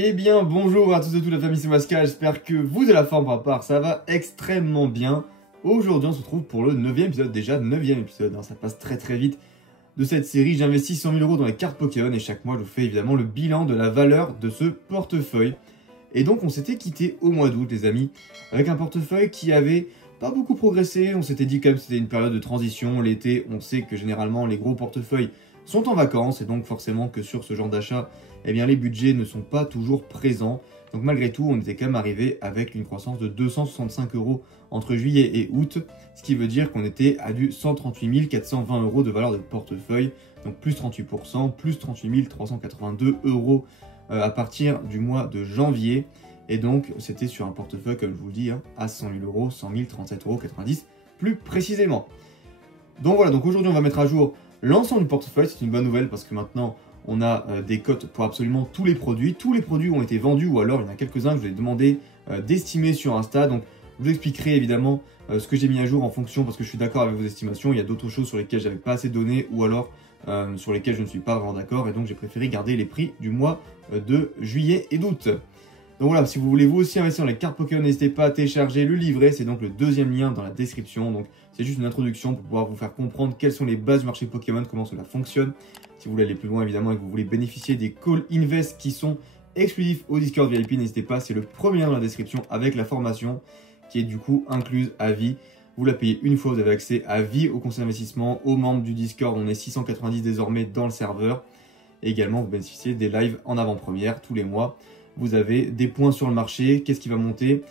Eh bien, bonjour à tous et toute la famille, c'est Masca, j'espère que vous avez la forme par part, ça va extrêmement bien. Aujourd'hui, on se retrouve pour le 9e épisode, déjà 9e épisode, hein, ça passe très très vite de cette série. J'investis 100 000 € dans les cartes Pokémon et chaque mois, je vous fais évidemment le bilan de la valeur de ce portefeuille. Et donc, on s'était quitté au mois d'août, les amis, avec un portefeuille qui avait pas beaucoup progressé. On s'était dit quand même que c'était une période de transition. L'été, on sait que généralement, les gros portefeuilles sont en vacances et donc forcément que sur ce genre d'achat, eh bien les budgets ne sont pas toujours présents. Donc malgré tout, on était quand même arrivé avec une croissance de 265 € entre juillet et août, ce qui veut dire qu'on était à du 138 420 € de valeur de portefeuille, donc plus 38%, plus 38 382 € à partir du mois de janvier. Et donc c'était sur un portefeuille, comme je vous le dis, hein, à 100 000 €, 100 037,90 € plus précisément. Donc voilà, donc aujourd'hui on va mettre à jour l'ensemble du portefeuille. C'est une bonne nouvelle parce que maintenant on a des cotes pour absolument tous les produits. Tous les produits ont été vendus ou alors il y en a quelques-uns que je vous ai demandé d'estimer sur Insta. Donc je vous expliquerai évidemment ce que j'ai mis à jour en fonction parce que je suis d'accord avec vos estimations. Il y a d'autres choses sur lesquelles j'avais pas assez de données ou alors sur lesquelles je ne suis pas vraiment d'accord et donc j'ai préféré garder les prix du mois de juillet et d'août. Donc voilà, si vous voulez vous aussi investir dans les cartes Pokémon, n'hésitez pas à télécharger le livret, c'est donc le deuxième lien dans la description. Donc c'est juste une introduction pour pouvoir vous faire comprendre quelles sont les bases du marché Pokémon, comment cela fonctionne. Si vous voulez aller plus loin évidemment et que vous voulez bénéficier des Call Invest qui sont exclusifs au Discord VIP, n'hésitez pas, c'est le premier lien dans la description avec la formation qui est du coup incluse à vie. Vous la payez une fois, vous avez accès à vie au conseil d'investissement, aux membres du Discord, on est 690 désormais dans le serveur. Et également vous bénéficiez des lives en avant-première tous les mois. Vous avez des points sur le marché, qu'est-ce qui va monter,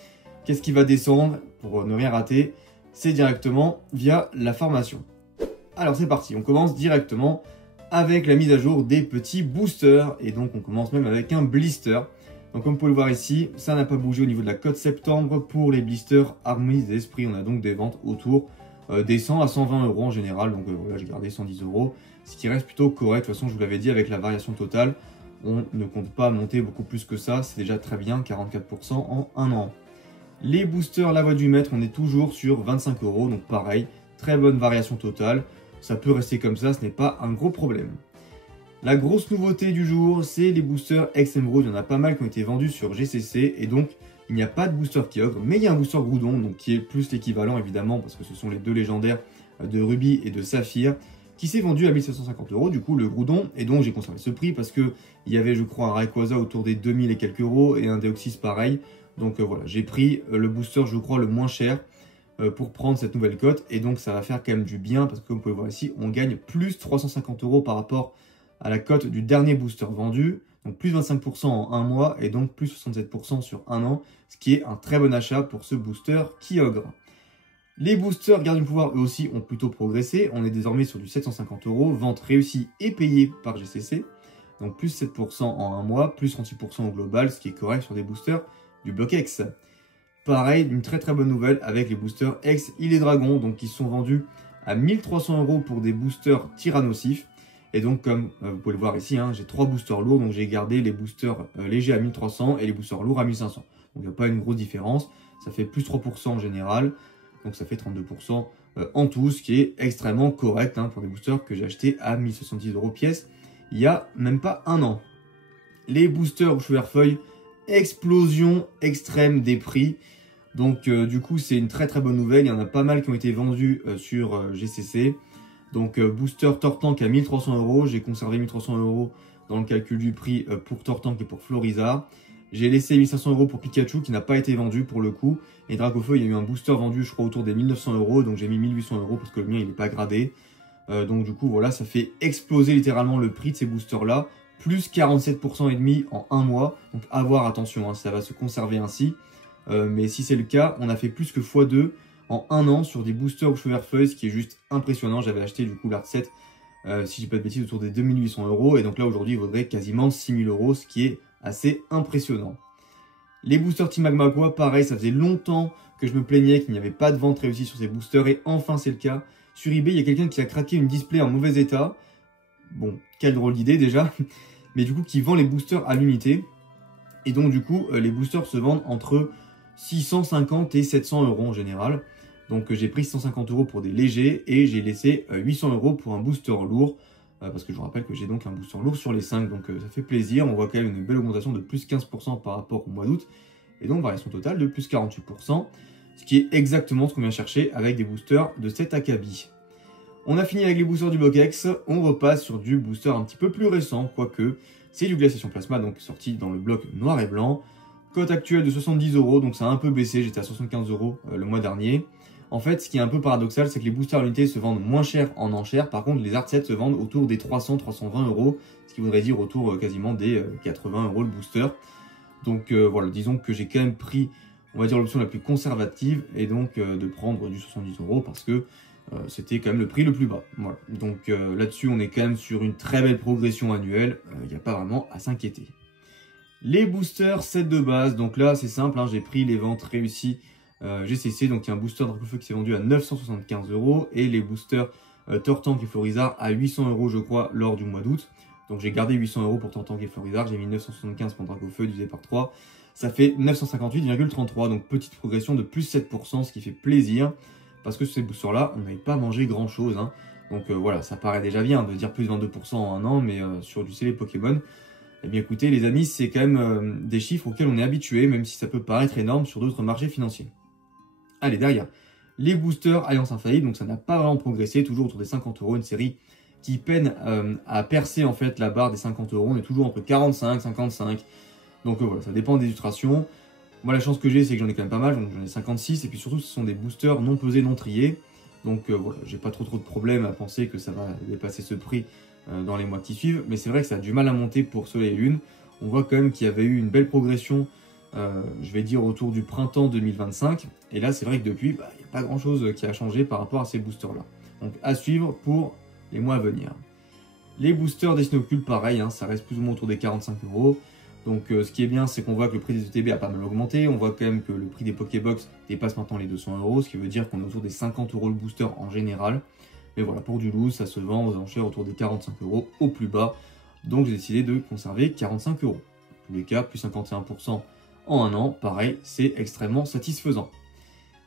qu'est-ce qui va descendre, pour ne rien rater, c'est directement via la formation. Alors c'est parti, on commence directement avec la mise à jour des petits boosters, et donc on commence même avec un blister. Donc comme vous pouvez le voir ici, ça n'a pas bougé au niveau de la cote septembre pour les blisters Harmonie des Esprits. On a donc des ventes autour des 100 à 120 € en général, donc voilà, j'ai gardé 110 €, ce qui reste plutôt correct. De toute façon, je vous l'avais dit, avec la variation totale, on ne compte pas monter beaucoup plus que ça, c'est déjà très bien, 44% en un an. Les boosters La Voix du Maître, on est toujours sur 25 €, donc pareil, très bonne variation totale. Ça peut rester comme ça, ce n'est pas un gros problème. La grosse nouveauté du jour, c'est les boosters Emerald. Il y en a pas mal qui ont été vendus sur GCC, et donc il n'y a pas de booster Kyogre, mais il y a un booster Groudon, donc qui est plus l'équivalent évidemment, parce que ce sont les deux légendaires de Ruby et de Saphir, qui s'est vendu à 1750 €, du coup le Groudon, et donc j'ai conservé ce prix parce que il y avait je crois un Rayquaza autour des 2000 et quelques € et un Deoxys pareil, donc voilà, j'ai pris le booster je crois le moins cher pour prendre cette nouvelle cote, et donc ça va faire quand même du bien parce que comme vous pouvez voir ici, on gagne plus 350 € par rapport à la cote du dernier booster vendu, donc plus 25% en un mois et donc plus 67% sur un an, ce qui est un très bon achat pour ce booster Kyogre. Les boosters Gardien du Pouvoir, eux aussi, ont plutôt progressé. On est désormais sur du 750 €, vente réussie et payée par GCC. Donc plus 7% en un mois, plus 36% au global, ce qui est correct sur des boosters du bloc X. Pareil, une très très bonne nouvelle avec les boosters X Île et Dragon, donc qui sont vendus à 1300 € pour des boosters Tyrannosif. Et donc comme vous pouvez le voir ici, hein, j'ai 3 boosters lourds, donc j'ai gardé les boosters légers à 1300 et les boosters lourds à 1500. Donc il n'y a pas une grosse différence, ça fait plus 3% en général. Donc ça fait 32% en tout, ce qui est extrêmement correct hein, pour des boosters que j'ai achetés à 1070 € pièce il y a même pas un an. Les boosters aux cheveux-feuilles, explosion extrême des prix. Donc du coup c'est une très très bonne nouvelle, il y en a pas mal qui ont été vendus sur GCC. Donc booster Tortank à 1300 €, j'ai conservé 1300 € dans le calcul du prix pour Tortank et pour Florizard. J'ai laissé 1500 € pour Pikachu qui n'a pas été vendu pour le coup. Et Dracofeu, il y a eu un booster vendu je crois autour des 1900 €, donc j'ai mis 1800 € parce que le mien il n'est pas gradé. Donc du coup voilà, ça fait exploser littéralement le prix de ces boosters là. Plus 47% et demi en un mois. Donc à voir, attention, hein, ça va se conserver ainsi. Mais si c'est le cas, on a fait plus que x2 en un an sur des boosters aux cheveux-feuilles, ce qui est juste impressionnant. J'avais acheté du coup l'Art 7, si je dis pas de bêtises, autour des 2800 €. Et donc là aujourd'hui il vaudrait quasiment 6000 €, ce qui est assez impressionnant. Les boosters Team Magma Aqua, pareil, ça faisait longtemps que je me plaignais qu'il n'y avait pas de vente réussie sur ces boosters et enfin c'est le cas. Sur eBay, il y a quelqu'un qui a craqué une display en mauvais état. Bon, quelle drôle d'idée déjà. Mais du coup, qui vend les boosters à l'unité. Et donc du coup, les boosters se vendent entre 650 et 700 € en général. Donc j'ai pris 150 € pour des légers et j'ai laissé 800 € pour un booster lourd. Parce que je vous rappelle que j'ai donc un booster lourd sur les 5, donc ça fait plaisir. On voit quand même une belle augmentation de plus 15% par rapport au mois d'août. Et donc variation totale de plus 48%, ce qui est exactement ce qu'on vient chercher avec des boosters de cet acabit. On a fini avec les boosters du Blokex, on repasse sur du booster un petit peu plus récent, quoique c'est du Glaciation Plasma, donc sorti dans le bloc noir et blanc. Cote actuelle de 70 €, donc ça a un peu baissé, j'étais à 75 € le mois dernier. En fait, ce qui est un peu paradoxal, c'est que les boosters unités se vendent moins cher en enchères. Par contre, les art sets se vendent autour des 300-320 €, ce qui voudrait dire autour quasiment des 80 € le booster. Donc voilà, disons que j'ai quand même pris, on va dire, l'option la plus conservative, et donc de prendre du 70 € parce que c'était quand même le prix le plus bas. Voilà. Donc là-dessus, on est quand même sur une très belle progression annuelle. Il n'y a pas vraiment à s'inquiéter. Les boosters sets de base, donc là c'est simple, hein, j'ai pris les ventes réussies GCC, donc il y a un booster Dracofeu qui s'est vendu à 975 € et les boosters Tortank et Florizard à 800 € je crois lors du mois d'août. Donc j'ai gardé 800 € pour Tortank et Florizard, j'ai mis 975 pour Dracofeu divisé par 3. Ça fait 958,33, donc petite progression de plus 7%, ce qui fait plaisir. Parce que sur ces boosters-là, on n'avait pas mangé grand-chose. Hein. Donc voilà, ça paraît déjà bien de dire plus 22% en un an, mais sur du CL Pokémon, eh bien écoutez les amis, c'est quand même des chiffres auxquels on est habitué, même si ça peut paraître énorme sur d'autres marchés financiers. Allez, derrière, les boosters Alliance Infaillible, donc ça n'a pas vraiment progressé, toujours autour des 50 €, une série qui peine à percer en fait la barre des 50 €, on est toujours entre 45 et 55, donc voilà, ça dépend des illustrations. Moi la chance que j'ai, c'est que j'en ai quand même pas mal, j'en ai 56, et puis surtout ce sont des boosters non pesés, non triés, donc voilà, j'ai pas trop de problème à penser que ça va dépasser ce prix dans les mois qui suivent, mais c'est vrai que ça a du mal à monter pour Soleil et Lune. On voit quand même qu'il y avait eu une belle progression, je vais dire autour du printemps 2025, et là c'est vrai que depuis, il n'y a pas grand chose qui a changé par rapport à ces boosters là. Donc à suivre pour les mois à venir. Les boosters des Sinocules, pareil, hein, ça reste plus ou moins autour des 45 €. Donc ce qui est bien, c'est qu'on voit que le prix des ETB a pas mal augmenté, on voit quand même que le prix des Pokébox dépasse maintenant les 200 €, ce qui veut dire qu'on est autour des 50 € le booster en général. Mais voilà, pour du loose, ça se vend aux enchères autour des 45 € au plus bas. Donc j'ai décidé de conserver 45 €. Dans tous les cas, plus 51% en un an, pareil, c'est extrêmement satisfaisant.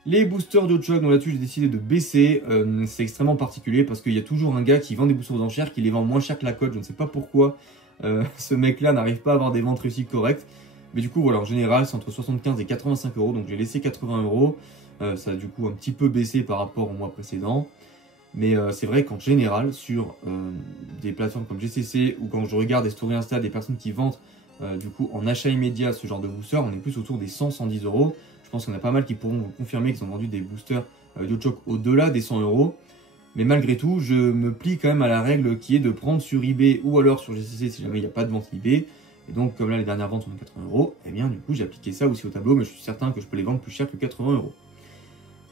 Les boosters de Chug, donc là-dessus j'ai décidé de baisser, c'est extrêmement particulier parce qu'il y a toujours un gars qui vend des boosters aux enchères, qui les vend moins cher que la cote, je ne sais pas pourquoi ce mec-là n'arrive pas à avoir des ventes réussies correctes. Mais du coup, voilà, en général, c'est entre 75 et 85 €, donc j'ai laissé 80 €. Ça a du coup un petit peu baissé par rapport au mois précédent. Mais c'est vrai qu'en général, sur des plateformes comme GCC, ou quand je regarde des stories Insta des personnes qui vendent du coup en achat immédiat ce genre de booster, on est plus autour des 100-110 €. Je pense qu'il y en a pas mal qui pourront vous confirmer qu'ils ont vendu des boosters Yochoc au-delà des 100 €. Mais malgré tout, je me plie quand même à la règle qui est de prendre sur eBay ou alors sur GCC si jamais il n'y a pas de vente eBay. Et donc, comme là, les dernières ventes sont de 80 €, eh bien, du coup, j'ai appliqué ça aussi au tableau, mais je suis certain que je peux les vendre plus cher que 80 €.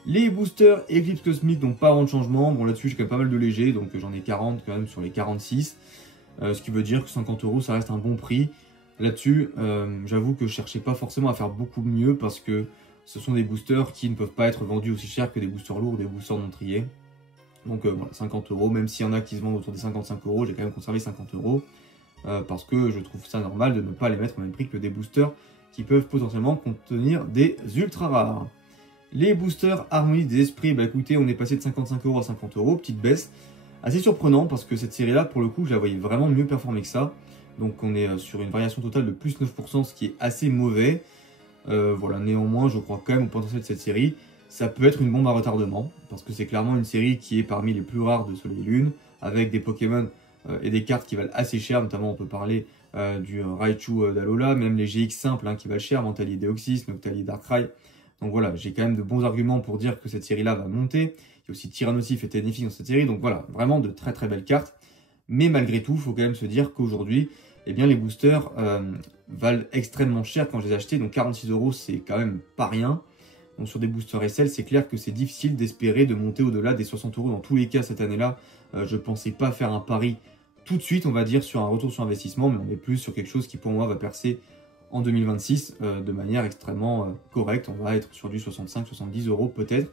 Les boosters Eclipse Cosmic, donc pas vraiment de changement. Bon, là-dessus, j'ai quand même pas mal de légers, donc j'en ai 40 quand même sur les 46. Ce qui veut dire que 50 €, ça reste un bon prix. Là-dessus, j'avoue que je cherchais pas forcément à faire beaucoup mieux parce que ce sont des boosters qui ne peuvent pas être vendus aussi cher que des boosters lourds ou des boosters non triés. Donc voilà, 50 €, même s'il y en a qui se vendent autour des 55 €, j'ai quand même conservé 50 € parce que je trouve ça normal de ne pas les mettre au même prix que des boosters qui peuvent potentiellement contenir des ultra rares. Les boosters Harmonie des Esprits, bah écoutez, on est passé de 55 € à 50 €, petite baisse. Assez surprenant parce que cette série-là, pour le coup, je la voyais vraiment mieux performer que ça. Donc on est sur une variation totale de plus 9%, ce qui est assez mauvais. Voilà, néanmoins, je crois quand même au potentiel de cette série. Ça peut être une bombe à retardement, parce que c'est clairement une série qui est parmi les plus rares de Soleil et Lune, avec des Pokémon et des cartes qui valent assez cher, notamment on peut parler du Raichu d'Alola, même les GX simples qui valent cher, Mentalier Deoxys, Noctalier Darkrai. Donc voilà, j'ai quand même de bons arguments pour dire que cette série-là va monter. Il y a aussi Tyrannosif et Tennefi dans cette série, donc voilà, vraiment de très très belles cartes. Mais malgré tout, il faut quand même se dire qu'aujourd'hui, eh bien, les boosters valent extrêmement cher quand je les ai achetés, donc 46 €, c'est quand même pas rien. Donc sur des boosters SL, c'est clair que c'est difficile d'espérer de monter au-delà des 60 € dans tous les cas cette année-là. Je ne pensais pas faire un pari tout de suite, on va dire, sur un retour sur investissement, mais on est plus sur quelque chose qui pour moi va percer en 2026 de manière extrêmement correcte. On va être sur du 65-70 € peut-être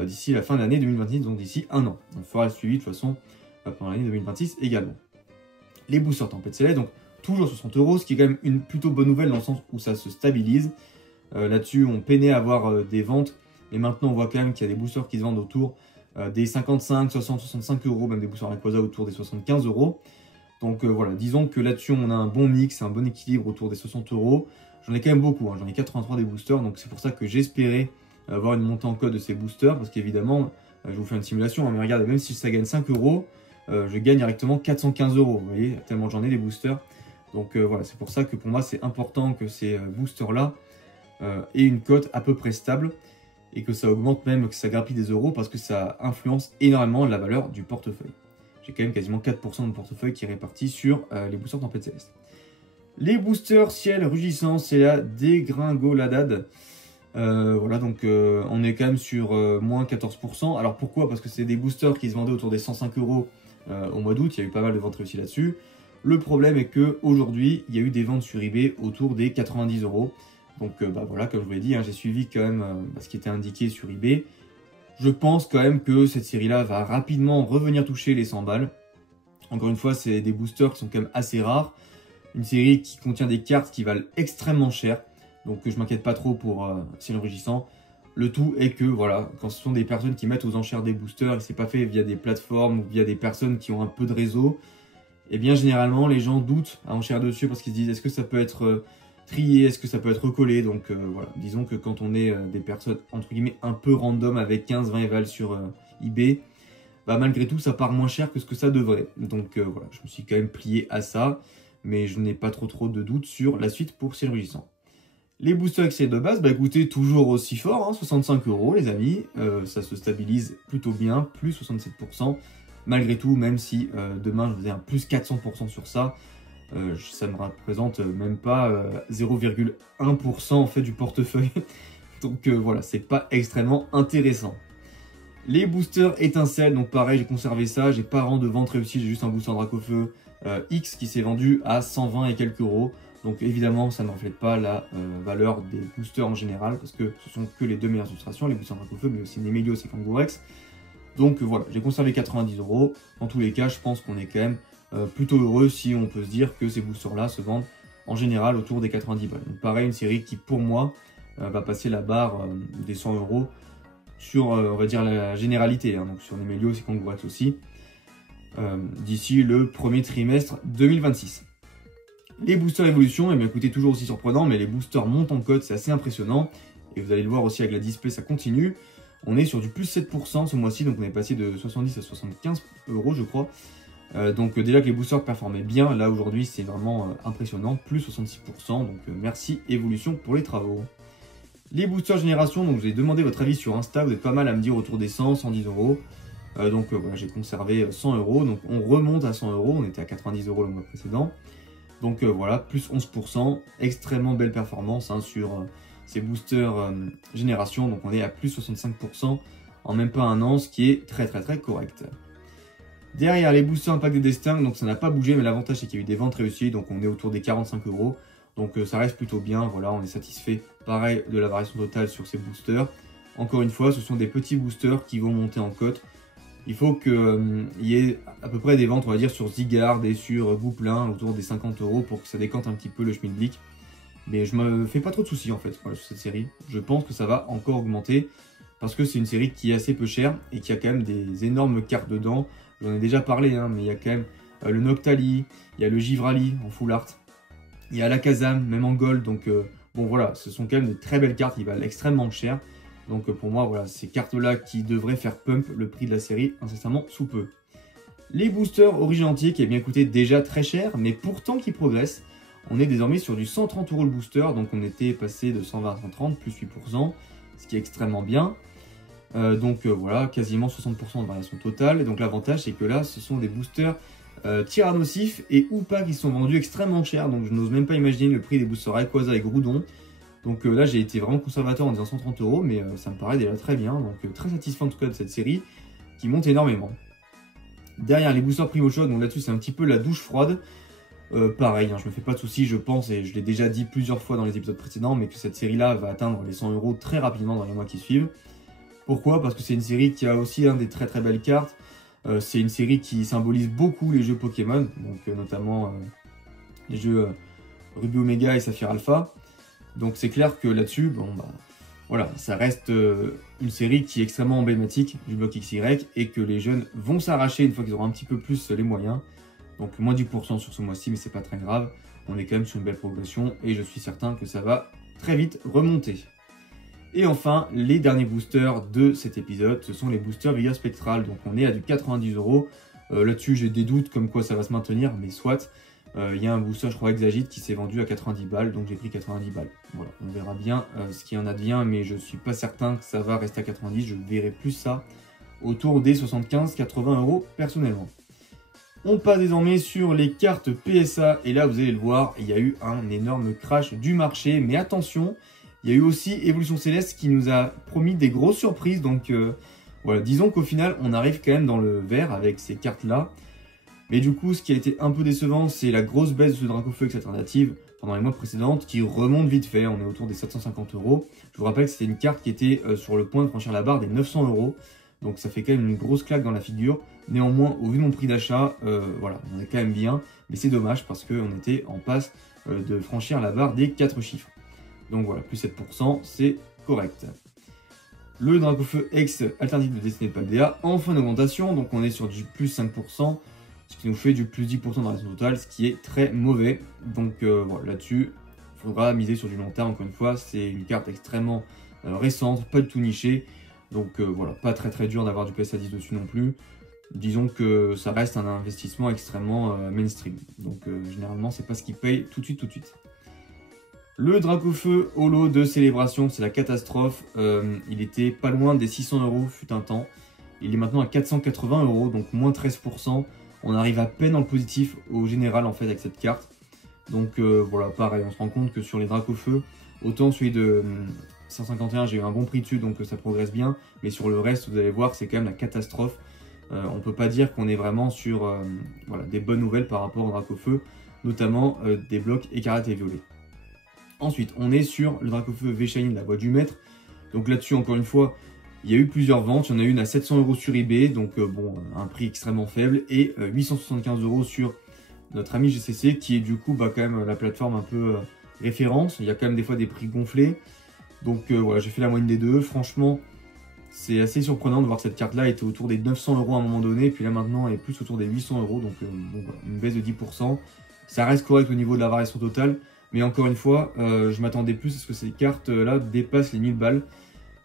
d'ici la fin de l'année 2026, donc d'ici un an. On fera le suivi de toute façon pendant l'année 2026 également. Les boosters Tempête Céleste, donc toujours 60 €, ce qui est quand même une plutôt bonne nouvelle dans le sens où ça se stabilise. Là-dessus, on peinait à avoir des ventes Mais maintenant, on voit quand même qu'il y a des boosters qui se vendent autour des 55, 60, 65 euros, même des boosters Rayquaza autour des 75 euros. Donc voilà, disons que là-dessus, on a un bon mix, un bon équilibre autour des 60 euros. J'en ai quand même beaucoup, hein. J'en ai 83 des boosters, donc c'est pour ça que j'espérais avoir une montée en code de ces boosters, parce qu'évidemment, je vous fais une simulation, hein, mais regardez, même si ça gagne 5 euros, je gagne directement 415 euros, vous voyez, tellement j'en ai des boosters. Donc voilà, c'est pour ça que pour moi, c'est important que ces boosters-là aient une cote à peu près stable, et que ça augmente même, que ça grappille des euros, parce que ça influence énormément la valeur du portefeuille. J'ai quand même quasiment 4% de mon portefeuille qui est réparti sur les boosters Tempête Céleste. Les boosters ciel rugissant, c'est la dégringoladade. Voilà, donc on est quand même sur moins 14%. Alors pourquoi? Parce que c'est des boosters qui se vendaient autour des 105 euros au mois d'août. Il y a eu pas mal de ventes réussies là-dessus. Le problème est qu'aujourd'hui, il y a eu des ventes sur eBay autour des 90 euros. Donc bah, voilà, comme je vous l'ai dit, hein, j'ai suivi quand même ce qui était indiqué sur eBay. Je pense quand même que cette série-là va rapidement revenir toucher les 100 balles. Encore une fois, c'est des boosters qui sont quand même assez rares. Une série qui contient des cartes qui valent extrêmement cher. Donc je m'inquiète pas trop pour Ciel Rugissant. Le tout est que voilà, quand ce sont des personnes qui mettent aux enchères des boosters, et c'est pas fait via des plateformes ou via des personnes qui ont un peu de réseau, et bien généralement les gens doutent à enchères dessus parce qu'ils se disent est-ce que ça peut être trié, est-ce que ça peut être recollé. Donc voilà, disons que quand on est des personnes entre guillemets un peu random avec 15-20 évals sur eBay, bah malgré tout ça part moins cher que ce que ça devrait. Donc voilà, je me suis quand même plié à ça, mais je n'ai pas trop de doutes sur la suite pour Ciel Rugissant. Les boosters Excel de base, bah écoutez, toujours aussi fort, hein, 65 euros les amis, ça se stabilise plutôt bien, plus 67%, malgré tout, même si demain je faisais un plus 400% sur ça, ça ne représente même pas 0,1% en fait du portefeuille, donc voilà, c'est pas extrêmement intéressant. Les boosters étincelles, donc pareil, j'ai conservé ça, j'ai pas vraiment de vente réussie, j'ai juste un booster Dracofeu X qui s'est vendu à 120 et quelques euros. Donc évidemment, ça ne reflète pas la valeur des boosters en général, parce que ce sont que les deux meilleures illustrations, les boosters Dracofeu, mais aussi Nemelios et Kangourex. Donc voilà, j'ai conservé 90 euros. Dans tous les cas, je pense qu'on est quand même plutôt heureux si on peut se dire que ces boosters-là se vendent en général autour des 90 balles. Donc pareil, une série qui pour moi va passer la barre des 100 euros sur, on va dire, la généralité, hein, donc sur Nemelios et Kangourex aussi, d'ici le premier trimestre 2026. Les boosters évolution, et bien écoutez, toujours aussi surprenant, mais les boosters montent en cote, c'est assez impressionnant. Et vous allez le voir aussi avec la display, ça continue. On est sur du plus 7% ce mois-ci, donc on est passé de 70 à 75 euros, je crois. Donc déjà que les boosters performaient bien, là aujourd'hui c'est vraiment impressionnant, plus 66%. Donc merci Evolution pour les travaux. Les boosters génération, donc je vous ai demandé votre avis sur Insta, vous êtes pas mal à me dire autour des 100, 110 euros. Donc voilà, j'ai conservé 100 euros, donc on remonte à 100 euros, on était à 90 euros le mois précédent. Donc voilà, plus 11%, extrêmement belle performance hein, sur ces boosters génération. Donc on est à plus 65% en même pas un an, ce qui est très correct. Derrière les boosters Impact des Destins, donc ça n'a pas bougé, mais l'avantage c'est qu'il y a eu des ventes réussies, donc on est autour des 45 euros. Donc ça reste plutôt bien, voilà, on est satisfait pareil de la variation totale sur ces boosters. Encore une fois, ce sont des petits boosters qui vont monter en cote. Il faut qu'il y ait à peu près des ventes, on va dire, sur Zygarde et sur Bouplin autour des 50 euros pour que ça décante un petit peu le Schmilblick. Mais je me fais pas trop de soucis en fait voilà, sur cette série. Je pense que ça va encore augmenter parce que c'est une série qui est assez peu chère et qui a quand même des énormes cartes dedans. J'en ai déjà parlé, hein, mais il y a quand même le Noctali, il y a le Givrali en full art, il y a l'Akazam, même en gold. Donc bon voilà, ce sont quand même de très belles cartes qui valent extrêmement cher. Donc pour moi, voilà, ces cartes-là qui devraient faire pump le prix de la série incessamment sous peu. Les boosters origine antique, qui bien coûté déjà très cher, mais pourtant qui progressent. On est désormais sur du 130 euros le booster, donc on était passé de 120 à 130, plus 8%, ce qui est extrêmement bien. Voilà, quasiment 60% de variation totale. Et donc l'avantage, c'est que là, ce sont des boosters Tyrannosif et Hoopa qui sont vendus extrêmement cher. Donc je n'ose même pas imaginer le prix des boosters Rayquaza et Groudon. Donc là, j'ai été vraiment conservateur en disant 130 euros, mais ça me paraît déjà très bien. Donc très satisfait en tout cas de cette série qui monte énormément. Derrière les boosters Primo Choc, donc là-dessus c'est un petit peu la douche froide. Pareil, hein, je me fais pas de soucis, je pense, et je l'ai déjà dit plusieurs fois dans les épisodes précédents, mais que cette série-là va atteindre les 100 euros très rapidement dans les mois qui suivent. Pourquoi? Parce que c'est une série qui a aussi des très belles cartes. C'est une série qui symbolise beaucoup les jeux Pokémon, donc notamment les jeux Ruby Omega et Saphir Alpha. Donc c'est clair que là-dessus, bon bah, voilà, ça reste une série qui est extrêmement emblématique du bloc XY et que les jeunes vont s'arracher une fois qu'ils auront un petit peu plus les moyens. Donc moins 10% sur ce mois-ci, mais c'est pas très grave. On est quand même sur une belle progression et je suis certain que ça va très vite remonter. Et enfin, les derniers boosters de cet épisode, ce sont les boosters Vega Spectral. Donc on est à du 90 €. Là-dessus, j'ai des doutes comme quoi ça va se maintenir, mais soit. Il y a un booster, je crois, Exagite qui s'est vendu à 90 balles, donc j'ai pris 90 balles. Voilà, on verra bien ce qui en advient, mais je suis pas certain que ça va rester à 90. Je verrai plus ça autour des 75-80 € personnellement. On passe désormais sur les cartes PSA, et là vous allez le voir, il y a eu un énorme crash du marché, mais attention, il y a eu aussi Evolution Céleste qui nous a promis des grosses surprises, donc voilà, disons qu'au final on arrive quand même dans le vert avec ces cartes là. Mais du coup, ce qui a été un peu décevant, c'est la grosse baisse de ce Dracofeu alternative pendant les mois précédents, qui remonte vite fait, on est autour des 750 €. Je vous rappelle que c'était une carte qui était sur le point de franchir la barre des 900 €, donc ça fait quand même une grosse claque dans la figure. Néanmoins, au vu de mon prix d'achat, voilà, on est quand même bien, mais c'est dommage parce qu'on était en passe de franchir la barre des 4 chiffres. Donc voilà, plus 7%, c'est correct. Le Dracofeu X alternatif de Destinée de Paldea en fin d'augmentation, donc on est sur du plus 5%. Ce qui nous fait du plus 10% dans la totale, ce qui est très mauvais. Donc voilà, là-dessus, il faudra miser sur du long terme. Encore une fois, c'est une carte extrêmement récente, pas du tout nichée. Donc voilà, pas très dur d'avoir du PSA 10 dessus non plus. Disons que ça reste un investissement extrêmement mainstream. Donc généralement, c'est pas ce qui paye tout de suite. Le Dracofeu Holo de Célébration, c'est la catastrophe. Il était pas loin des 600 € fut un temps. Il est maintenant à 480 €, donc moins 13%. On arrive à peine dans le positif au général en fait avec cette carte. Donc voilà, pareil, on se rend compte que sur les Dracofeu, autant celui de 151, j'ai eu un bon prix dessus, donc ça progresse bien. Mais sur le reste, vous allez voir, c'est quand même la catastrophe. On ne peut pas dire qu'on est vraiment sur voilà, des bonnes nouvelles par rapport au Dracofeu, notamment des blocs écarlates et violets. Ensuite, on est sur le Dracofeu V-Shiny de la voie du maître. Donc là-dessus, encore une fois, il y a eu plusieurs ventes, il y en a une à 700 € sur eBay, donc bon, un prix extrêmement faible, et 875 € sur notre ami GCC, qui est du coup quand même la plateforme un peu référence. Il y a quand même des fois des prix gonflés, donc voilà, j'ai fait la moyenne des deux. Franchement, c'est assez surprenant de voir que cette carte-là était autour des 900 € à un moment donné, puis là maintenant elle est plus autour des 800 €, donc bon, voilà, une baisse de 10%. Ça reste correct au niveau de la variation totale, mais encore une fois, je m'attendais plus à ce que ces cartes-là dépassent les 1000 balles.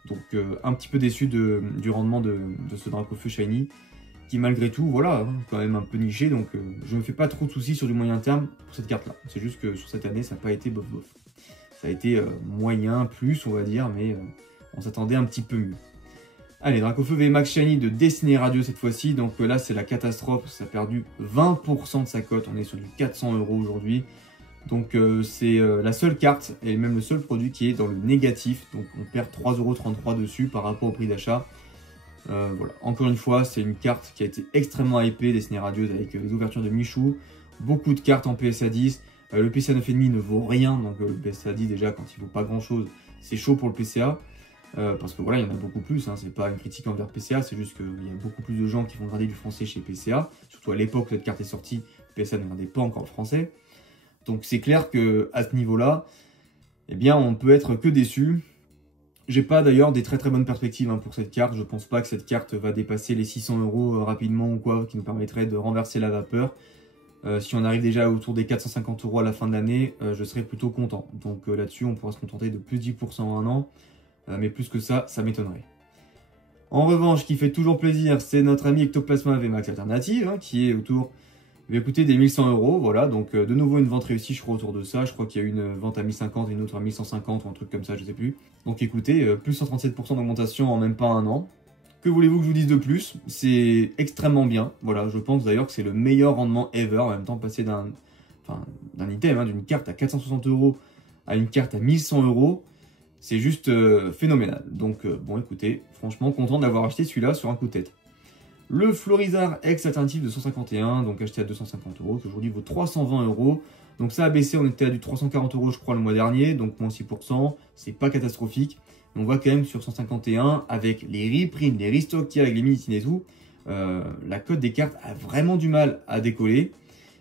Donc un petit peu déçu du rendement de ce Dracofeu Shiny, qui malgré tout, voilà, quand même un peu niché, donc je ne me fais pas trop de soucis sur du moyen terme pour cette carte-là. C'est juste que sur cette année, ça n'a pas été bof. Ça a été moyen, plus on va dire, mais on s'attendait un petit peu mieux. Allez, Dracofeu VMAX Shiny de Destinée Radio cette fois-ci, donc là c'est la catastrophe, ça a perdu 20% de sa cote, on est sur du 400 € aujourd'hui. Donc c'est la seule carte et même le seul produit qui est dans le négatif. Donc on perd 3,33 € dessus par rapport au prix d'achat. Voilà. Encore une fois, c'est une carte qui a été extrêmement hypée, Destinée Radieuse avec les ouvertures de Michou. Beaucoup de cartes en PSA 10. Le PSA 9,5 ne vaut rien. Donc le PSA 10 déjà quand il vaut pas grand chose, c'est chaud pour le PCA. Parce que voilà, il y en a beaucoup plus. Hein. C'est pas une critique envers PCA, c'est juste qu'il y a beaucoup plus de gens qui vont regarder du français chez PCA. Surtout à l'époque où cette carte est sortie, PSA ne regardait pas encore le français. Donc c'est clair que à ce niveau-là, eh bien on peut être que déçu. J'ai pas d'ailleurs des très bonnes perspectives pour cette carte. Je pense pas que cette carte va dépasser les 600 € rapidement ou quoi, qui nous permettrait de renverser la vapeur. Si on arrive déjà autour des 450 € à la fin de l'année, je serais plutôt content. Donc là-dessus, on pourra se contenter de plus 10% en un an. Mais plus que ça m'étonnerait. En revanche, ce qui fait toujours plaisir, c'est notre ami Ectoplasma VMAX Alternative, qui est autour... Il va coûter des 1100 €, voilà, donc de nouveau une vente réussie, je crois, autour de ça. Je crois qu'il y a une vente à 1050 et une autre à 1150 ou un truc comme ça, je sais plus. Donc écoutez, plus 137% d'augmentation en même pas un an. Que voulez-vous que je vous dise de plus? C'est extrêmement bien, voilà, je pense d'ailleurs que c'est le meilleur rendement ever. En même temps, passer d'un item, d'une carte à 460 € à une carte à 1100 €, c'est juste phénoménal. Donc bon, écoutez, franchement, content d'avoir acheté celui-là sur un coup de tête. Le Florizard X alternatif de 151, donc acheté à 250 €, qui aujourd'hui vaut 320 €. Donc ça a baissé, on était à du 340 € je crois le mois dernier, donc moins 6%, c'est pas catastrophique. Mais on voit quand même sur 151, avec les reprints, les restocks qu'il y a avec les mini et tout, la cote des cartes a vraiment du mal à décoller.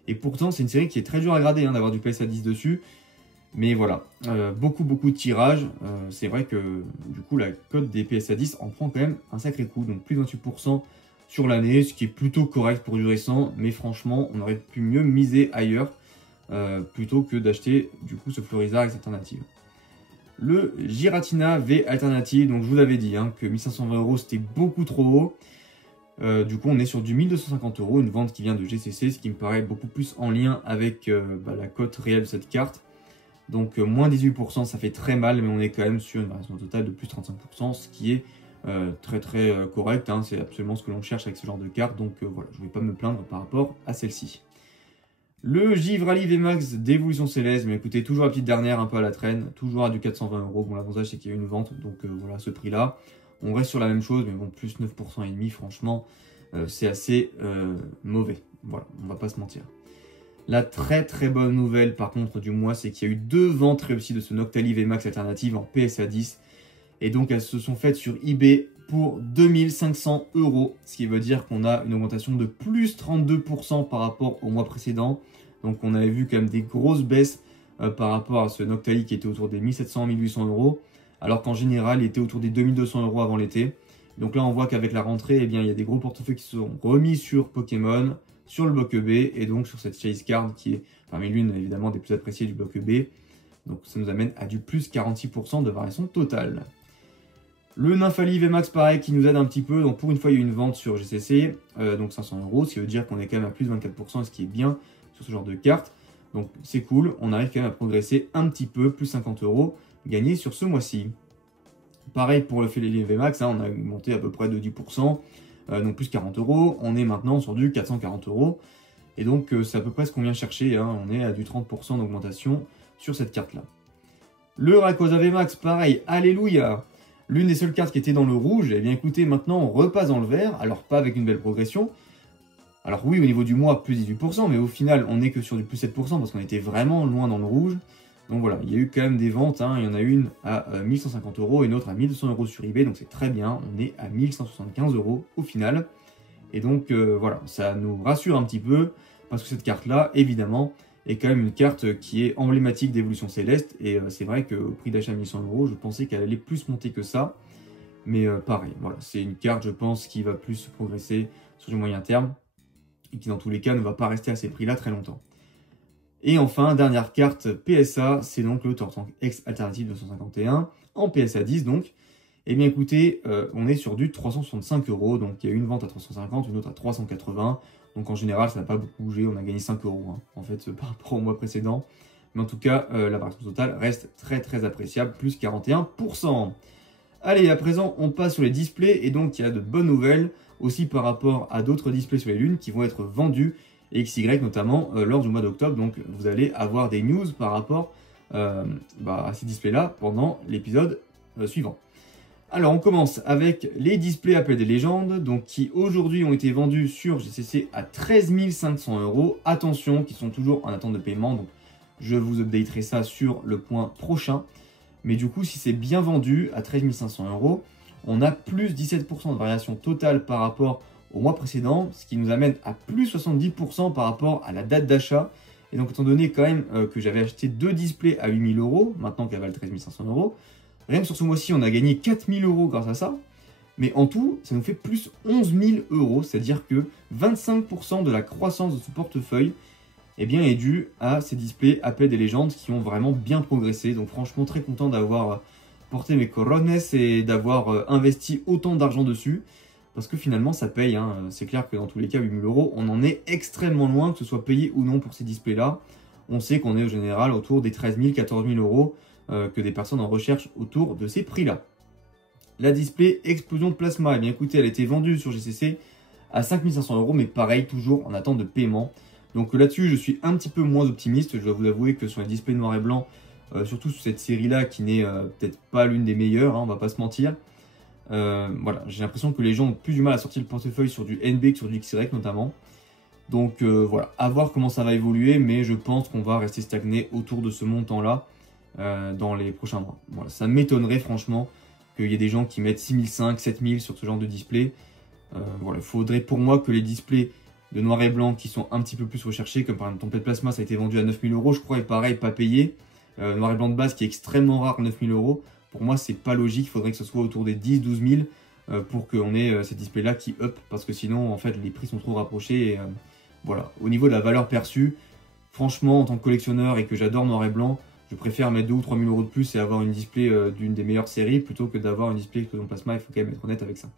Et pourtant c'est une série qui est très dure à grader, d'avoir du PSA 10 dessus. Mais voilà, beaucoup de tirages. C'est vrai que du coup la cote des PSA 10 en prend quand même un sacré coup. Donc plus de 28% sur l'année, ce qui est plutôt correct pour du récent. Mais franchement, on aurait pu mieux miser ailleurs plutôt que d'acheter du coup ce Florizarre X alternative. Le Giratina V alternative, donc je vous avais dit que 1520 € c'était beaucoup trop haut. Du coup on est sur du 1250 €, une vente qui vient de GCC, ce qui me paraît beaucoup plus en lien avec la cote réelle de cette carte. Donc moins 18%, ça fait très mal, mais on est quand même sur une variation totale de plus 35%, ce qui est très correct. C'est absolument ce que l'on cherche avec ce genre de carte, donc voilà, je ne vais pas me plaindre par rapport à celle-ci. Le Givrali VMAX d'évolution céleste, mais écoutez, toujours la petite dernière, un peu à la traîne, toujours à du 420 €. Bon, l'avantage c'est qu'il y a une vente, donc voilà, ce prix-là. On reste sur la même chose, mais bon, plus 9% et demi, franchement, c'est assez mauvais. Voilà, on va pas se mentir. La très bonne nouvelle par contre du mois, c'est qu'il y a eu 2 ventes réussies de ce Noctali VMAX alternative en PSA 10. Et donc elles se sont faites sur eBay pour 2500 €, ce qui veut dire qu'on a une augmentation de plus 32% par rapport au mois précédent. Donc on avait vu quand même des grosses baisses par rapport à ce Noctali qui était autour des 1700-1800 €, alors qu'en général il était autour des 2200 € avant l'été. Donc là on voit qu'avec la rentrée, eh bien, il y a des gros portefeuilles qui se sont remis sur Pokémon, sur le bloc EB et donc sur cette Chase Card qui est parmi l'une évidemment des plus appréciées du bloc EB. Donc ça nous amène à du plus 46% de variation totale. Le Nymphali VMAX pareil qui nous aide un petit peu, donc pour une fois il y a eu une vente sur GCC, donc 500 €, ce qui veut dire qu'on est quand même à plus de 24%, ce qui est bien sur ce genre de carte. Donc c'est cool, on arrive quand même à progresser un petit peu, plus 50 € gagnés sur ce mois-ci. Pareil pour le VMAX, on a monté à peu près de 10%, donc plus 40 €, on est maintenant sur du 440 €, et donc c'est à peu près ce qu'on vient chercher, on est à du 30% d'augmentation sur cette carte-là. Le Rayquaza VMAX, pareil, alléluia. L'une des seules cartes qui était dans le rouge, et bien écoutez, maintenant on repasse dans le vert, alors pas avec une belle progression. Alors oui, au niveau du mois, plus 18%, mais au final, on n'est que sur du plus 7%, parce qu'on était vraiment loin dans le rouge. Donc voilà, il y a eu quand même des ventes, il y en a une à 1150 € et une autre à 1200 € sur eBay, donc c'est très bien, on est à 1175 € au final. Et donc voilà, ça nous rassure un petit peu, parce que cette carte-là, évidemment, est quand même une carte qui est emblématique d'Évolution Céleste, et c'est vrai qu'au prix d'achat 1100 €, je pensais qu'elle allait plus monter que ça, mais pareil, voilà, c'est une carte, je pense, qui va plus progresser sur du moyen terme, et qui dans tous les cas ne va pas rester à ces prix-là très longtemps. Et enfin, dernière carte PSA, c'est donc le Tortank X Alternative 251, en PSA 10 donc. Et bien écoutez, on est sur du 365 €, donc il y a une vente à 350, une autre à 380. Donc en général, ça n'a pas beaucoup bougé, on a gagné 5 € en fait par rapport au mois précédent. Mais en tout cas, la variation totale reste très appréciable, plus 41%. Allez, à présent, on passe sur les displays, et donc il y a de bonnes nouvelles aussi par rapport à d'autres displays sur les lunes qui vont être vendus, et XY notamment lors du mois d'octobre. Donc vous allez avoir des news par rapport à ces displays-là pendant l'épisode suivant. Alors on commence avec les displays Appel des légendes, donc qui aujourd'hui ont été vendus sur GCC à 13 500 €. Attention, qui sont toujours en attente de paiement, donc je vous updaterai ça sur le point prochain. Mais du coup, si c'est bien vendu à 13 500 €, on a plus 17% de variation totale par rapport au mois précédent, ce qui nous amène à plus 70% par rapport à la date d'achat. Et donc étant donné quand même que j'avais acheté 2 displays à 8 000 €, maintenant qu'elles valent 13 500 €, rien que sur ce mois-ci, on a gagné 4 000 € grâce à ça. Mais en tout, ça nous fait plus 11 000 €, c'est-à-dire que 25% de la croissance de ce portefeuille est due à ces displays Appel des légendes qui ont vraiment bien progressé. Donc franchement, très content d'avoir porté mes corones et d'avoir investi autant d'argent dessus. Parce que finalement, ça paye. C'est clair que dans tous les cas, 8 000 €, on en est extrêmement loin, que ce soit payé ou non pour ces displays-là. On sait qu'on est au général autour des 13 000, 14 000 € que des personnes en recherche autour de ces prix-là. La display Explosion de Plasma, eh bien écoutez, elle a été vendue sur GCC à 5 500 €, mais pareil, toujours en attente de paiement. Donc là-dessus, je suis un petit peu moins optimiste. Je dois vous avouer que sur les displays noir et blanc, surtout sur cette série-là, qui n'est peut-être pas l'une des meilleures, on va pas se mentir. Voilà, j'ai l'impression que les gens ont plus du mal à sortir le portefeuille sur du NB que sur du XY notamment. Donc voilà, à voir comment ça va évoluer, mais je pense qu'on va rester stagné autour de ce montant-là dans les prochains mois. Voilà, ça m'étonnerait franchement qu'il y ait des gens qui mettent 6500, 7000 sur ce genre de display. Voilà, il faudrait pour moi que les displays de noir et blanc qui sont un petit peu plus recherchés, comme par exemple Tempête Plasma, ça a été vendu à 9 000 €, je crois, et pareil, pas payé. noir et blanc de base qui est extrêmement rare, 9000 euros. Pour moi, c'est pas logique, il faudrait que ce soit autour des 10-12 000 pour qu'on ait ces displays-là qui up, parce que sinon, en fait, les prix sont trop rapprochés. Et, voilà. Au niveau de la valeur perçue, franchement, en tant que collectionneur et que j'adore noir et blanc, je préfère mettre 2 ou 3 000 euros de plus et avoir une display d'une des meilleures séries plutôt que d'avoir une display Explosion Plasma. Il faut quand même être honnête avec ça.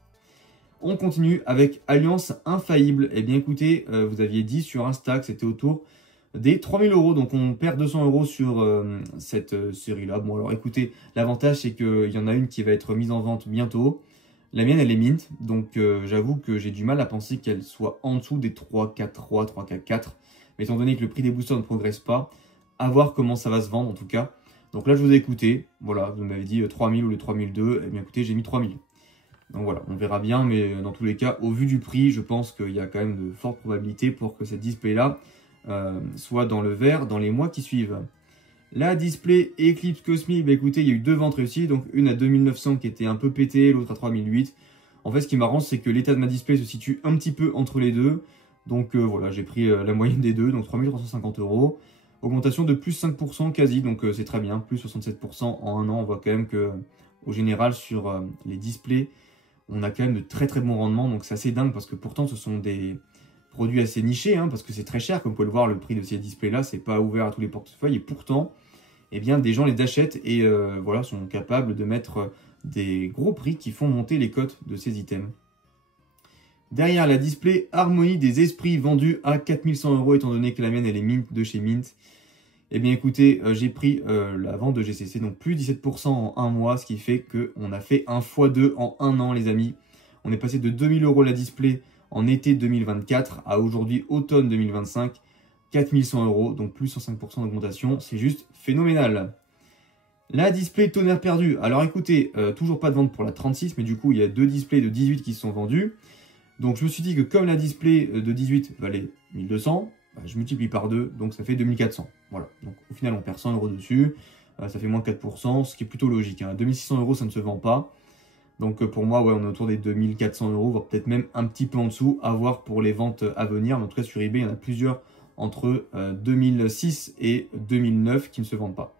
On continue avec Alliance Infaillible. Eh bien écoutez, vous aviez dit sur Insta que c'était autour des 3 000 euros. Donc on perd 200 euros sur cette série-là. Bon alors écoutez, l'avantage c'est qu'il y en a une qui va être mise en vente bientôt. La mienne elle est mint. Donc j'avoue que j'ai du mal à penser qu'elle soit en dessous des 3-4-3, 3-4-4. Mais étant donné que le prix des boosters ne progresse pas, à voir comment ça va se vendre en tout cas. Donc là je vous ai écouté, voilà, vous m'avez dit 3000 ou les 3002, et bien écoutez j'ai mis 3000. Donc voilà, on verra bien, mais dans tous les cas, au vu du prix, je pense qu'il y a quand même de fortes probabilités pour que cette display là soit dans le vert dans les mois qui suivent. La display Eclipse Cosmic, bah écoutez, il y a eu 2 ventes réussies, donc une à 2900 qui était un peu pétée, l'autre à 3008. En fait ce qui m'arrange c'est que l'état de ma display se situe un petit peu entre les deux. Donc voilà, j'ai pris la moyenne des deux, donc 3350 euros. Augmentation de plus 5% quasi, donc c'est très bien, plus 67% en un an. On voit quand même que, au général, sur les displays, on a quand même de très très bons rendements. Donc c'est assez dingue parce que pourtant, ce sont des produits assez nichés, hein, parce que c'est très cher. Comme vous pouvez le voir, le prix de ces displays-là, c'est pas ouvert à tous les portefeuilles. Et pourtant, eh bien, des gens les achètent et voilà, sont capables de mettre des gros prix qui font monter les cotes de ces items. Derrière la display Harmonie des Esprits vendue à 4100 euros, étant donné que la mienne elle est Mint de chez Mint. Eh bien écoutez, j'ai pris la vente de GCC, donc plus 17% en un mois, ce qui fait qu'on a fait un x2 en un an les amis. On est passé de 2000 euros la display en été 2024 à aujourd'hui automne 2025, 4100 euros, donc plus 105% d'augmentation, c'est juste phénoménal. La display Tonnerre perdu, alors écoutez, toujours pas de vente pour la 36, mais du coup il y a 2 displays de 18 qui se sont vendus. Donc je me suis dit que comme la display de 18 valait 1200, bah, je multiplie par 2, donc ça fait 2400. Voilà, donc au final on perd 100 euros dessus, ça fait moins 4%, ce qui est plutôt logique. Hein. 2600 euros ça ne se vend pas. Donc pour moi, ouais, on est autour des 2400 euros, voire peut-être même un petit peu en dessous, à voir pour les ventes à venir. Mais en tout cas sur eBay, il y en a plusieurs entre 2006 et 2009 qui ne se vendent pas.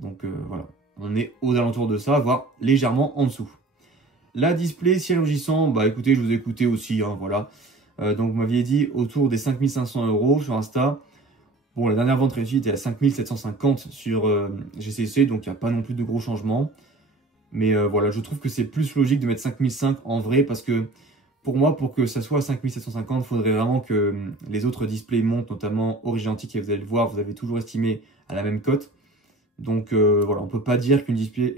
Donc voilà, on est aux alentours de ça, voire légèrement en dessous. La display ciel rugissant, bah écoutez, je vous ai écouté aussi, hein, voilà. Donc vous m'aviez dit autour des 5500 euros sur Insta. Bon, la dernière vente réussie était à 5750 sur GCC, donc il n'y a pas non plus de gros changements. Mais voilà, je trouve que c'est plus logique de mettre 5005 en vrai, parce que pour moi, pour que ça soit à 5750, il faudrait vraiment que les autres displays montent, notamment Origin Antique, et vous allez le voir, vous avez toujours estimé à la même cote. Donc voilà, on ne peut pas dire qu'une display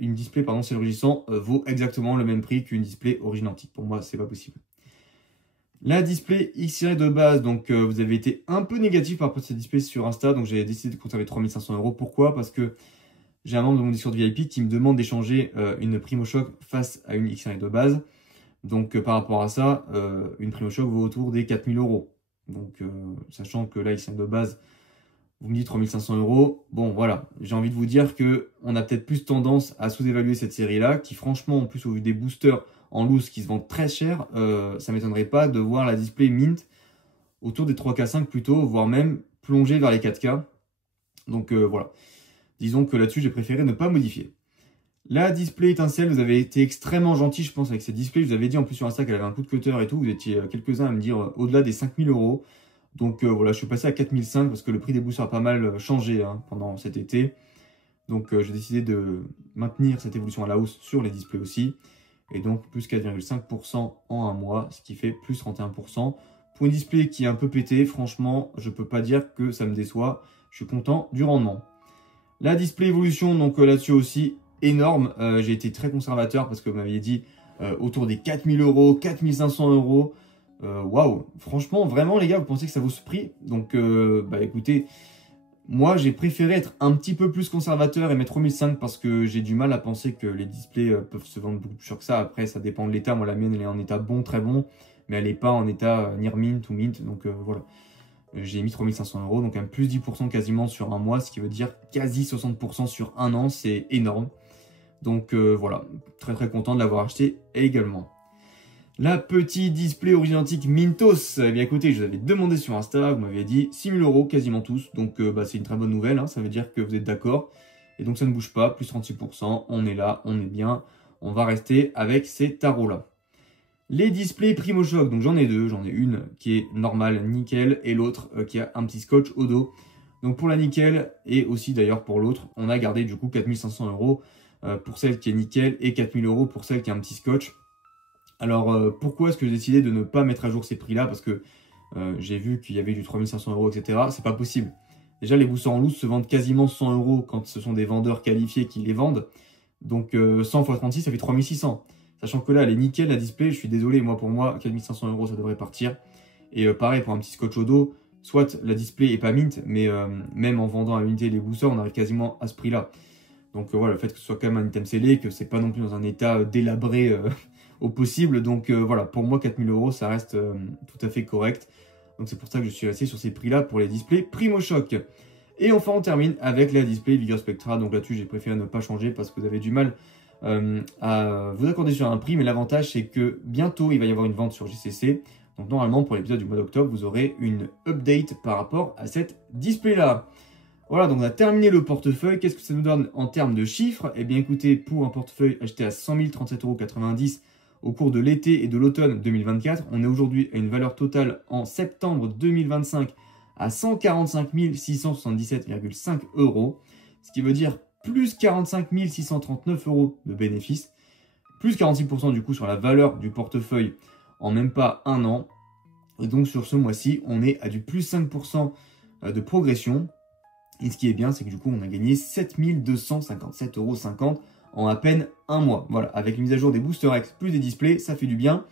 ciel rugissant vaut exactement le même prix qu'une display Origin Antique. Pour moi, c'est pas possible. La display X-Ray de base, donc vous avez été un peu négatif par rapport à cette display sur Insta, donc j'ai décidé de conserver 3500 euros. Pourquoi? Parce que j'ai un membre de mon Discord VIP qui me demande d'échanger une PrimoShock face à une X-Ray de base. Donc par rapport à ça, une PrimoShock vaut autour des 4000 euros. Donc sachant que la X-Ray de base, vous me dites 3500 euros. Bon voilà, j'ai envie de vous dire que on a peut-être plus tendance à sous-évaluer cette série-là, qui franchement, en plus au vu des boosters en loose qui se vendent très cher, ça m'étonnerait pas de voir la display mint autour des 3K5 plutôt, voire même plonger vers les 4K. Donc voilà. Disons que là-dessus, j'ai préféré ne pas modifier. La display étincelle, vous avez été extrêmement gentil, je pense, avec cette display. Je vous avais dit en plus sur Insta qu'elle avait un coup de cutter et tout. Vous étiez quelques-uns à me dire au-delà des 5000 euros. Donc voilà, je suis passé à 4005 parce que le prix des boosters a pas mal changé hein, pendant cet été. Donc j'ai décidé de maintenir cette évolution à la hausse sur les displays aussi. Et donc plus 4,5% en un mois, ce qui fait plus 31%. Pour une display qui est un peu pétée, franchement, je peux pas dire que ça me déçoit. Je suis content du rendement. La display évolution, donc là-dessus aussi, énorme. J'ai été très conservateur parce que vous m'aviez dit autour des 4000 euros, 4500 euros. Waouh, franchement, vraiment les gars, vous pensez que ça vaut ce prix? Donc bah écoutez, moi j'ai préféré être un petit peu plus conservateur et mettre 3005 parce que j'ai du mal à penser que les displays peuvent se vendre beaucoup plus cher que ça. Après ça dépend de l'état, moi la mienne elle est en état bon, très bon, mais elle n'est pas en état near mint ou mint, donc voilà. J'ai mis 3500 euros, donc un plus 10% quasiment sur un mois, ce qui veut dire quasi 60% sur un an, c'est énorme. Donc voilà, très très content de l'avoir acheté également. La petite display Origin Antique Mintos, eh bien écoutez, je vous avais demandé sur Insta, vous m'avez dit 6000 euros quasiment tous, donc bah, c'est une très bonne nouvelle, hein, ça veut dire que vous êtes d'accord. Et donc ça ne bouge pas, plus 36%, on est là, on est bien. On va rester avec ces tarots-là. Les displays Primochoc, donc j'en ai deux. J'en ai une qui est normale, nickel, et l'autre qui a un petit scotch au dos. Donc pour la nickel, et aussi d'ailleurs pour l'autre, on a gardé du coup 4500 € pour celle qui est nickel et 4000 € pour celle qui a un petit scotch. Alors pourquoi est-ce que j'ai décidé de ne pas mettre à jour ces prix-là? Parce que j'ai vu qu'il y avait du 3500 €, etc. C'est pas possible. Déjà, les boosters en loose se vendent quasiment 100 € quand ce sont des vendeurs qualifiés qui les vendent. Donc 100 x 36, ça fait 3600. Sachant que là, elle est nickel, la display. Je suis désolé, moi pour moi, 4500 € ça devrait partir. Et pareil, pour un petit scotch au dos, soit la display est pas mint, mais même en vendant à l'unité les boosters, on arrive quasiment à ce prix-là. Donc voilà, le fait que ce soit quand même un item scellé, que c'est pas non plus dans un état délabré au possible. Donc voilà, pour moi 4000 €, ça reste tout à fait correct. Donc c'est pour ça que je suis resté sur ces prix-là pour les displays Primochoc. Et enfin, on termine avec la display Vigor Spectra. Donc là-dessus, j'ai préféré ne pas changer parce que vous avez du mal à vous accorder sur un prix. Mais l'avantage, c'est que bientôt, il va y avoir une vente sur JCC. Donc normalement, pour l'épisode du mois d'octobre, vous aurez une update par rapport à cette display-là. Voilà, donc on a terminé le portefeuille. Qu'est-ce que ça nous donne en termes de chiffres? Eh bien écoutez, pour un portefeuille acheté à 100 037,90 € au cours de l'été et de l'automne 2024, on est aujourd'hui à une valeur totale en septembre 2025 à 145 677,5 €, ce qui veut dire plus 45 639 € de bénéfices, plus 46% du coup sur la valeur du portefeuille en même pas un an. Et donc sur ce mois-ci, on est à du plus 5% de progression. Et ce qui est bien, c'est que du coup, on a gagné 7 257,50 € en à peine un mois. Voilà, avec une mise à jour des Booster X plus des displays, ça fait du bien.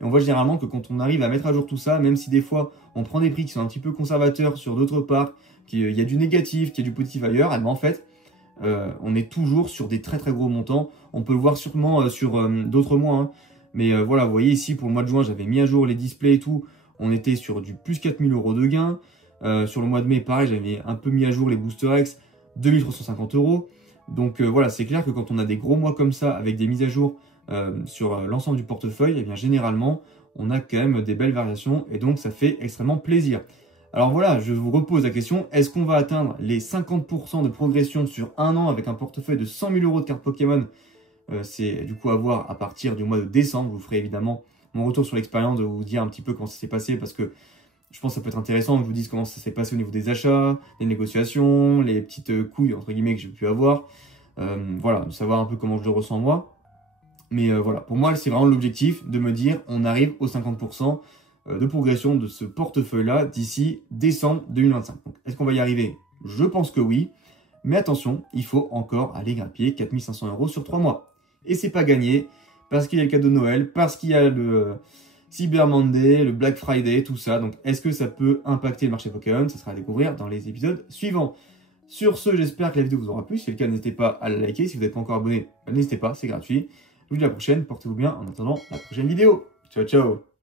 Et on voit généralement que quand on arrive à mettre à jour tout ça, même si des fois on prend des prix qui sont un petit peu conservateurs sur d'autres parts, qu'il y a du négatif, qu'il y a du positif ailleurs, et bien en fait, on est toujours sur des très gros montants. On peut le voir sûrement sur d'autres mois. Hein. Mais voilà, vous voyez ici, pour le mois de juin, j'avais mis à jour les displays et tout. On était sur du plus 4000 € de gains. Sur le mois de mai, pareil, j'avais un peu mis à jour les Booster X, 2350 €. Donc voilà, c'est clair que quand on a des gros mois comme ça, avec des mises à jour sur l'ensemble du portefeuille, et bien généralement, on a quand même des belles variations et donc ça fait extrêmement plaisir. Alors voilà, je vous repose la question, est-ce qu'on va atteindre les 50% de progression sur un an avec un portefeuille de 100 000 € de cartes Pokémon? C'est du coup à voir à partir du mois de décembre. Je vous ferai évidemment mon retour sur l'expérience, de vous dire un petit peu comment ça s'est passé parce que je pense que ça peut être intéressant que je vous dise comment ça s'est passé au niveau des achats, des négociations, les petites couilles entre guillemets que j'ai pu avoir. Voilà, de savoir un peu comment je le ressens moi. Mais voilà, pour moi, c'est vraiment l'objectif de me dire on arrive aux 50% de progression de ce portefeuille-là d'ici décembre 2025. Donc, est-ce qu'on va y arriver? Je pense que oui. Mais attention, il faut encore aller grappiller 4500 € sur 3 mois. Et c'est pas gagné parce qu'il y a le cadeau de Noël, parce qu'il y a le Cyber Monday, le Black Friday, tout ça. Donc, est-ce que ça peut impacter le marché Pokémon? Ça sera à découvrir dans les épisodes suivants. Sur ce, j'espère que la vidéo vous aura plu. Si c'est le cas, n'hésitez pas à la liker. Si vous n'êtes pas encore abonné, n'hésitez pas, c'est gratuit. Je vous dis à la prochaine, portez-vous bien en attendant la prochaine vidéo. Ciao, ciao!